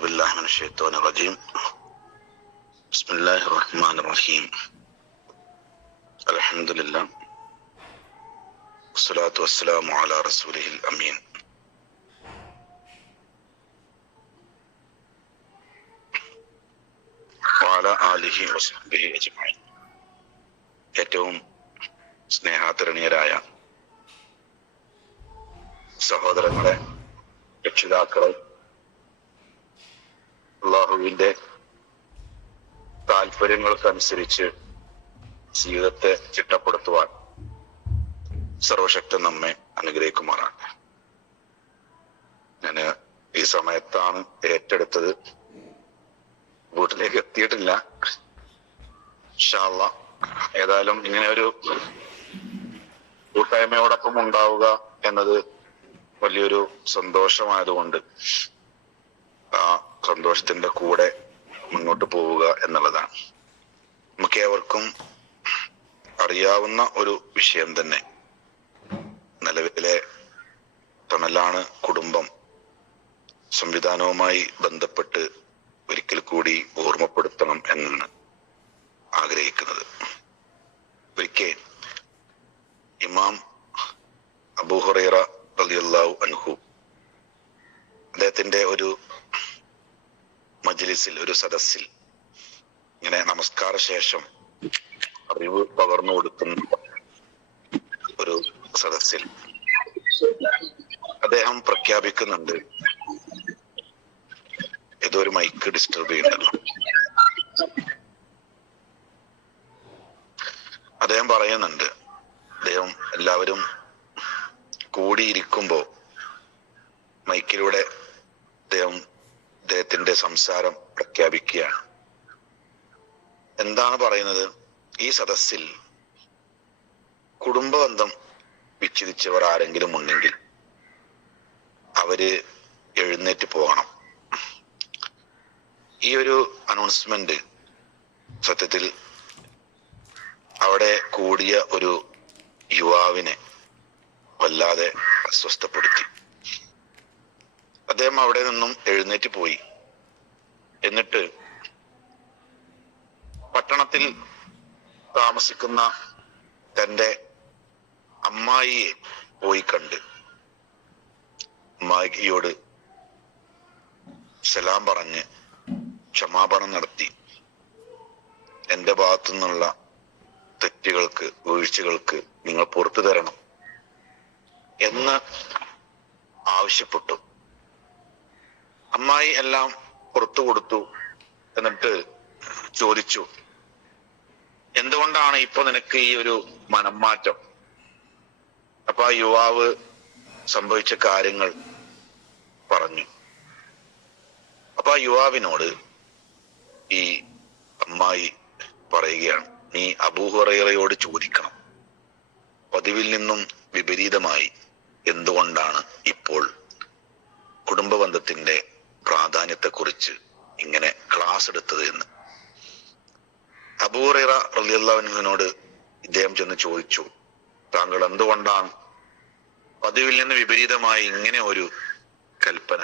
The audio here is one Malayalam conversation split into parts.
بالله من الشيطان الرجيم بسم الله الرحمن الرحيم الحمد لله والصلاة والسلام على رسوله الأمين وعلى آله وصحبه أجمعين ഏറ്റവും സ്നേഹാദരണീയരായ സഹോദരങ്ങളെ രക്ഷിതാക്കളെ അള്ളാഹുവിന്റെ താല്പര്യങ്ങൾക്കനുസരിച്ച് ജീവിതത്തെ ചിട്ടപ്പെടുത്തുവാൻ സർവശക്തൻ നമ്മെ അനുഗ്രഹിക്കുമാറാണ് ഞാൻ ഈ സമയത്താണ് ഏറ്റെടുത്തത്. വീട്ടിലേക്ക് എത്തിയിട്ടില്ല. ഇൻഷാ ഏതായാലും ഇങ്ങനെ ഒരു കൂട്ടായ്മയോടൊപ്പം ഉണ്ടാവുക എന്നത് വലിയൊരു സന്തോഷമായതുകൊണ്ട് ആ സന്തോഷത്തിന്റെ കൂടെ മുന്നോട്ട് പോവുക എന്നുള്ളതാണ്. നമുക്ക് ഏവർക്കും അറിയാവുന്ന ഒരു വിഷയം തന്നെ. നിലവിലെ തണലാണ് കുടുംബം സംവിധാനവുമായി ബന്ധപ്പെട്ട് ഒരിക്കൽ കൂടി ഓർമ്മപ്പെടുത്തണം എന്നാണ് ആഗ്രഹിക്കുന്നത്. ഒരിക്കൽ ഇമാം അബൂഹുറൈറ റളിയല്ലാഹു അനുഹു അദ്ദേഹത്തിന്റെ ഒരു മജ്ലിസിൽ ഒരു സദസ്സിൽ. ഇങ്ങനെ നമസ്കാര ശേഷം അറിവ് പകർന്നു കൊടുക്കുന്ന ഒരു സദസ്സിൽ. അദ്ദേഹം പ്രഖ്യാപിക്കുന്നുണ്ട് ഏതോ ഒരു മൈക്ക് ഡിസ്റ്റർബ് ചെയ്യുന്നുണ്ടല്ലോ അദ്ദേഹം പറയുന്നുണ്ട് അദ്ദേഹം എല്ലാവരും കൂടിയിരിക്കുമ്പോ മൈക്കിലൂടെ അദ്ദേഹം അദ്ദേഹത്തിന്റെ സംസാരം പ്രഖ്യാപിക്കുകയാണ്. എന്താണ് പറയുന്നത്? ഈ സദസ്സിൽ കുടുംബബന്ധം വിച്ഛേദിച്ചവർ ആരെങ്കിലും ഉണ്ടെങ്കിൽ അവർ എഴുന്നേറ്റ് പോകണം. ഈ ഒരു അനൗൺസ്മെന്റ് സത്യത്തിൽ അവിടെ കൂടിയ ഒരു യുവാവിനെ വല്ലാതെ അസ്വസ്ഥപ്പെടുത്തി. അദ്ദേഹം അവിടെ നിന്നും എഴുന്നേറ്റ് പോയി. എന്നിട്ട് പട്ടണത്തിൽ താമസിക്കുന്ന തന്റെ അമ്മായിയെ പോയി കണ്ട്. അമ്മായിയോട് സലാം പറഞ്ഞ് ക്ഷമാപണം നടത്തി. എന്റെ ഭാഗത്തു നിന്നുള്ള തെറ്റുകൾക്ക് വീഴ്ചകൾക്ക് നിങ്ങൾ പുറത്തു തരണം എന്ന് ആവശ്യപ്പെട്ടു. അമ്മായി എല്ലാം പുറത്തു കൊടുത്തു എന്നിട്ട് ചോദിച്ചു എന്തുകൊണ്ടാണ് ഇപ്പൊ നിനക്ക് ഈ ഒരു മനംമാറ്റം? അപ്പൊ ആ യുവാവ് സംഭവിച്ച കാര്യങ്ങൾ പറഞ്ഞു. അപ്പൊ ആ യുവാവിനോട് ഈ അമ്മായി പറയുകയാണ് നീ അബൂഹുറയോട് ചോദിക്കണം. പതിവിൽ നിന്നും വിപരീതമായി എന്തുകൊണ്ടാണ് ഇപ്പോൾ കുടുംബ ബന്ധത്തിന്റെ പ്രാധാന്യത്തെക്കുറിച്ച് ഇങ്ങനെ ക്ലാസ് എടുത്തത് എന്ന്. അബൂറ റലിയല്ലാവിനോട് ഇദ്ദേഹം ചെന്ന് ചോദിച്ചു താങ്കൾ എന്തുകൊണ്ടാണ് പതിവിൽ നിന്ന് വിപരീതമായി ഇങ്ങനെ ഒരു കൽപ്പന?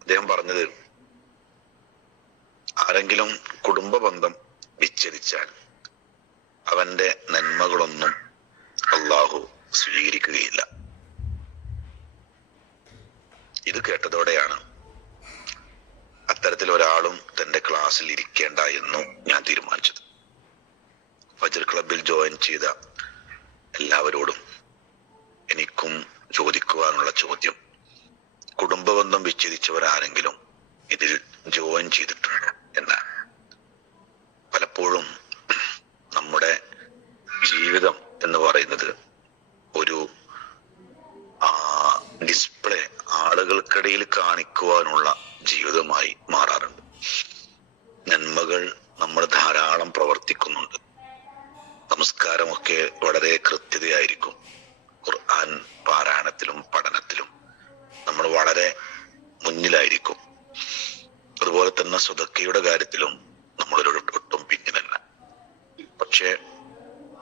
അദ്ദേഹം പറഞ്ഞത് ആരെങ്കിലും കുടുംബ ബന്ധം വിച്ഛേദിച്ചാൽ അവന്റെ നന്മകളൊന്നും അള്ളാഹു സ്വീകരിക്കുകയില്ല ഇത് അത്തരത്തിൽ ഒരാളും തന്റെ ക്ലാസ്സിൽ ഇരിക്കേണ്ട എന്നും ഞാൻ തീരുമാനിച്ചത്. ഫജർ ക്ലബിൽ ജോയിൻ ചെയ്ത എല്ലാവരോടും എനിക്കും ചോദിക്കുവാനുള്ള ചോദ്യം. കുടുംബബന്ധം വിച്ഛേദിച്ചവരാരെങ്കിലും ഇതിൽ ജോയിൻ ചെയ്തിട്ടുണ്ട് എന്നാണ്. പലപ്പോഴും നമ്മുടെ ജീവിതം എന്ന് പറയുന്നത് ഒരു ഡിസ്പ്ലേ ആളുകൾക്കിടയിൽ കാണിക്കുവാനുള്ള ജീവിതമായി മാറാറുണ്ട്. നന്മകൾ നമ്മൾ ധാരാളം പ്രവർത്തിക്കുന്നുണ്ട്. നമസ്കാരമൊക്കെ വളരെ കൃത്യതയായിരിക്കും. ഖുർആൻ പാരായണത്തിലും പഠനത്തിലും നമ്മൾ വളരെ മുന്നിലായിരിക്കും. അതുപോലെ തന്നെ സ്വതക്കയുടെ കാര്യത്തിലും നമ്മളൊരു ഒട്ടും പിന്നിലല്ല. പക്ഷെ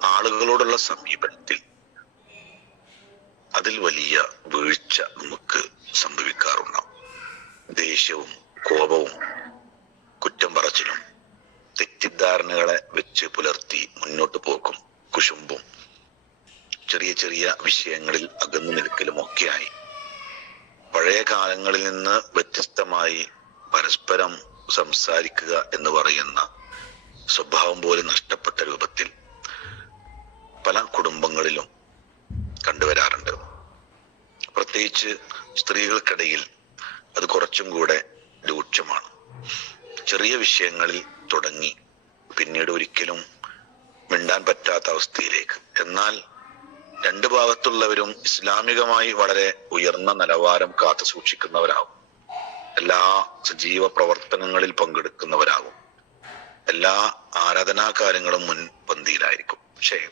ആളുകളോടുള്ള സമീപനത്തിൽ അതിൽ വലിയ വീഴ്ച നമുക്ക് സംഭവിക്കാറുണ്ടാവും ദേഷ്യവും കോപവും കുറ്റം പറച്ചിലും തെറ്റിദ്ധാരണകളെ വെച്ച് പുലർത്തി മുന്നോട്ട് പോക്കും കുശുമ്പും ചെറിയ ചെറിയ വിഷയങ്ങളിൽ അകന്നു നിൽക്കലും ഒക്കെയായി പഴയ കാലങ്ങളിൽ നിന്ന് വ്യത്യസ്തമായി പരസ്പരം സംസാരിക്കുക എന്ന് പറയുന്ന സ്വഭാവം പോലെ നഷ്ടപ്പെട്ട രൂപത്തിൽ പല കുടുംബങ്ങളിലും കണ്ടുവരാറുണ്ട്. പ്രത്യേകിച്ച് സ്ത്രീകൾക്കിടയിൽ അത് കുറച്ചും കൂടെ രൂക്ഷമാണ്. ചെറിയ വിഷയങ്ങളിൽ തുടങ്ങി പിന്നീട് ഒരിക്കലും മിണ്ടാൻ പറ്റാത്ത അവസ്ഥയിലേക്ക്. എന്നാൽ രണ്ട് ഭാഗത്തുള്ളവരും ഇസ്ലാമികമായി വളരെ ഉയർന്ന നിലവാരം കാത്തു സൂക്ഷിക്കുന്നവരാകും എല്ലാ സജീവ പ്രവർത്തനങ്ങളിൽ പങ്കെടുക്കുന്നവരാകും എല്ലാ ആരാധനാ കാര്യങ്ങളും മുൻപന്തിയിലായിരിക്കും. പക്ഷേ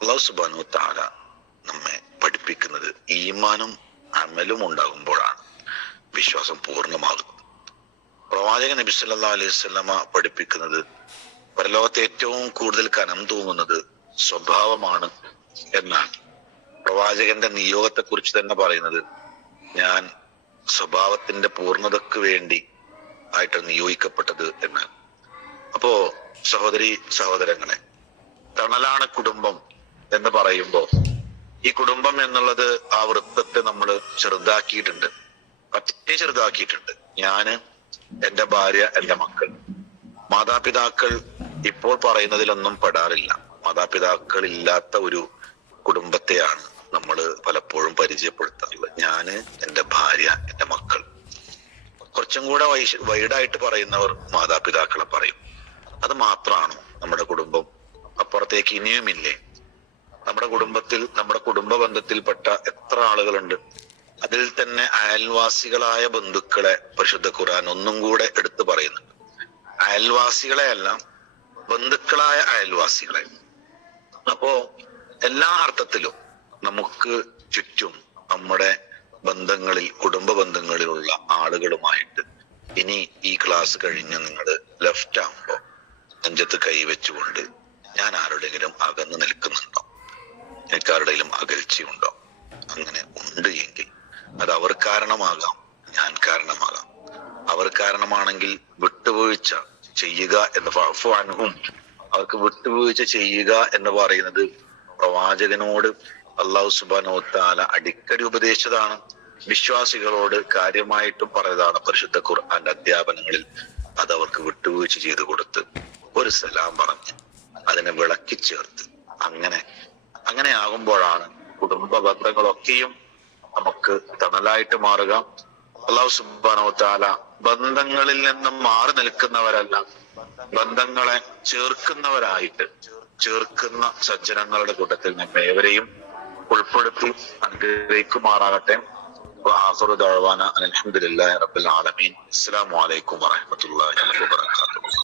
അള്ളാഹു സുബാനു താല നമ്മെ പഠിപ്പിക്കുന്നത് ഈമാനും അമലും ഉണ്ടാകുമ്പോഴാണ്. വിശ്വാസം പൂർണമാകുന്നത് പ്രവാചക നബി സല്ലാ അലൈഹി സ്വലമ പഠിപ്പിക്കുന്നത് പരലോകത്തെ ഏറ്റവും കൂടുതൽ കനം തൂങ്ങുന്നത് സ്വഭാവമാണ് എന്നാണ്. പ്രവാചകന്റെ നിയോഗത്തെ കുറിച്ച് തന്നെ പറയുന്നത് ഞാൻ സ്വഭാവത്തിന്റെ പൂർണതക്ക് വേണ്ടി ആയിട്ട് നിയോഗിക്കപ്പെട്ടത് എന്നാണ്. അപ്പോ സഹോദരി സഹോദരങ്ങളെ തണലാണ് കുടുംബം എന്ന് പറയുമ്പോ ഈ കുടുംബം എന്നുള്ളത് ആ വൃത്തത്തെ നമ്മൾ ചെറുതാക്കിയിട്ടുണ്ട്. പറ്റേ ചെറുതാക്കിയിട്ടുണ്ട്. ഞാൻ എന്റെ ഭാര്യ എന്റെ മക്കൾ. മാതാപിതാക്കൾ ഇപ്പോൾ പറയുന്നതിലൊന്നും പെടാറില്ല. മാതാപിതാക്കൾ ഇല്ലാത്ത ഒരു കുടുംബത്തെയാണ് നമ്മൾ പലപ്പോഴും പരിചയപ്പെടുത്താറുള്ളത്. ഞാൻ എന്റെ ഭാര്യ എന്റെ മക്കൾ. കുറച്ചും കൂടെ വൈഡായിട്ട് പറയുന്നവർ മാതാപിതാക്കളെ പറയും. അത് മാത്രമാണോ നമ്മുടെ കുടുംബം. അപ്പുറത്തേക്ക് ഇനിയുമില്ലേ? നമ്മുടെ കുടുംബത്തിൽ നമ്മുടെ കുടുംബ ബന്ധത്തിൽപ്പെട്ട എത്ര ആളുകളുണ്ട്. അതിൽ തന്നെ അയൽവാസികളായ ബന്ധുക്കളെ പരിശുദ്ധ ഖുർആൻ ഒന്നും കൂടെ എടുത്തു പറയുന്നുണ്ട്. അയൽവാസികളെ അല്ല ബന്ധുക്കളായ അയൽവാസികളെ. അപ്പോ എല്ലാ അർത്ഥത്തിലും നമുക്ക് ചുറ്റും നമ്മുടെ ബന്ധങ്ങളിൽ കുടുംബ ബന്ധങ്ങളിലുള്ള ആളുകളുമായിട്ട് ഇനി ഈ ക്ലാസ് കഴിഞ്ഞ് നിങ്ങൾ ലെഫ്റ്റ് ആകുമ്പോ നെഞ്ചത്ത് കൈവച്ചുകൊണ്ട് ഞാൻ ആരുടെങ്കിലും അകന്നു നിൽക്കുന്നുണ്ടോ? എനിക്ക് ആരുടെയും അകൽച്ചയുണ്ടോ? അങ്ങനെ ഉണ്ട് എങ്കിൽ അത് അവർ കാരണമാകാം ഞാൻ കാരണമാകാം. അവർ കാരണമാണെങ്കിൽ വിട്ടുവീഴ്ച ചെയ്യുക എന്ന് അൻഹും അവർക്ക് വിട്ടുവീഴ്ച ചെയ്യുക എന്ന് പറയുന്നത് പ്രവാചകനോട് അള്ളാഹു സുബാനോ താല അടിക്കടി ഉപദേശിച്ചതാണ്. വിശ്വാസികളോട് കാര്യമായിട്ടും പറഞ്ഞതാണ് പരിശുദ്ധ ഖുർആന്റെ അധ്യാപനങ്ങളിൽ അത് അവർക്ക് വിട്ടുവീഴ്ച ചെയ്തു കൊടുത്ത് ഒരു സലാം പറഞ്ഞ് അതിനെ വിളക്കി ചേർത്ത് അങ്ങനെ അങ്ങനെ ആകുമ്പോഴാണ് കുടുംബ ബന്ധങ്ങളൊക്കെയും നമുക്ക് തണലായിട്ട് മാറുക. അള്ളാഹു സുബാനോത്താല ബന്ധങ്ങളിൽ നിന്നും മാറി നിൽക്കുന്നവരല്ല ബന്ധങ്ങളെ ചേർക്കുന്നവരായിട്ട് ചേർക്കുന്ന സജ്ജനങ്ങളുടെ കൂട്ടത്തിൽ നിന്ന് ഏവരെയും ഉൾപ്പെടുത്തി അനുഗ്രഹിക്കുമാറാകട്ടെ. ആഹുറുദാന റബുൽ ആലമീൻ. അസ്സാം വലൈക്കും വാഹമത്തല്ലാ വാത്തു